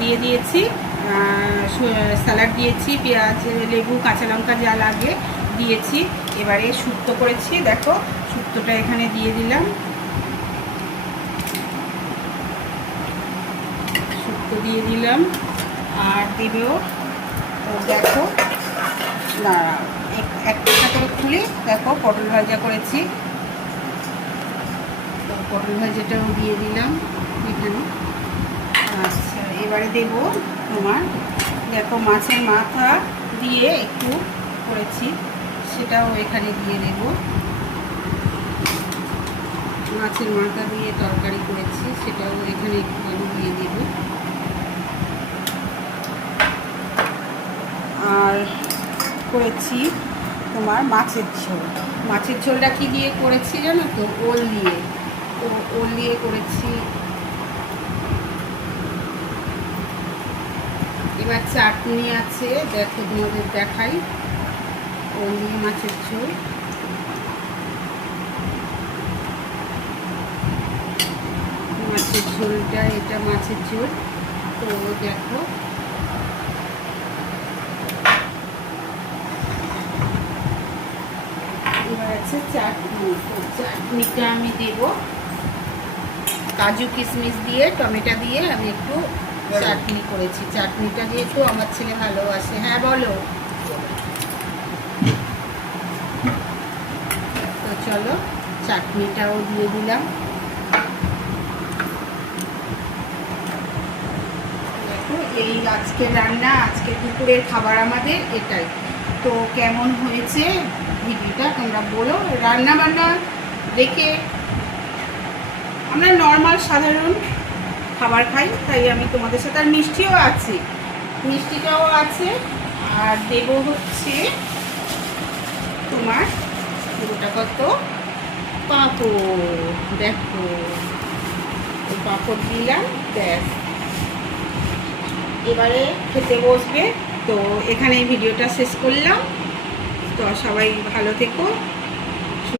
দিয়ে দিয়েছি, স্যালাড দিয়েছি, পেঁয়াজ লেবু কাঁচা লঙ্কা যা লাগে দিয়েছি। এবারে শুক্তো করেছি, দেখো শুক্তোটা এখানে দিয়ে দিলাম, শুক্তো দিয়ে দিলাম। আর দেবেও দেখো না, একটা করে খুলে দেখো পটল ভাজা করেছি, তো পটল ভাজাটাও দিয়ে দিলাম এখানে। আচ্ছা, এবারে দেব তোমার দেখো মাছের মাথা দিয়ে একটু করেছি, সেটাও এখানে দিয়ে দেব। মাছের মাথা দিয়ে তরকারি করেছি, সেটাও এখানে একটু দিয়ে দেব। আর করেছি তোমার মাছের ঝোল। মাছের ঝোলটা কি দিয়ে করেছি জানো তো? ওল দিয়ে। তো ওল দিয়ে করেছি। এবার চাটনি আছে, দেখো তোমাদের দেখাই। ওল দিয়ে মাছের ঝোল, মাছের ঝোলটা, এটা মাছের ঝোল। তো দেখো এবার আছে চাটনি। তো চাটনিটা আমি দেব কাজু কিশমিশ দিয়ে, টমেটো দিয়ে আমি একটু চাটনি করেছি। চাটনিটা যেহেতু আমার ছেলে ভালোবাসে। হ্যাঁ বলো। তো চলো চাটনিটাও দিয়ে দিলাম। দেখো এই আজকে রান্না, আজকে দুপুরের খাবার আমাদের এটাই। তো কেমন হয়েছে ভিডিওটা তোমরা বলো। রান্না বান্না দেখে আমরা নর্মাল সাধারণ খাবার খাই, তাই আমি তোমাদের সাথে। আর মিষ্টিও আছে, মিষ্টিটাও আছে। আর দেব হচ্ছে তোমার পুরোটা কত পাঁপড়, দেখো এই পাঁপড় দিলাম, ব্যাস এবারে খেতে বসবে। তো এখানে এই ভিডিওটা শেষ করলাম। তো সবাই ভালো থেকো।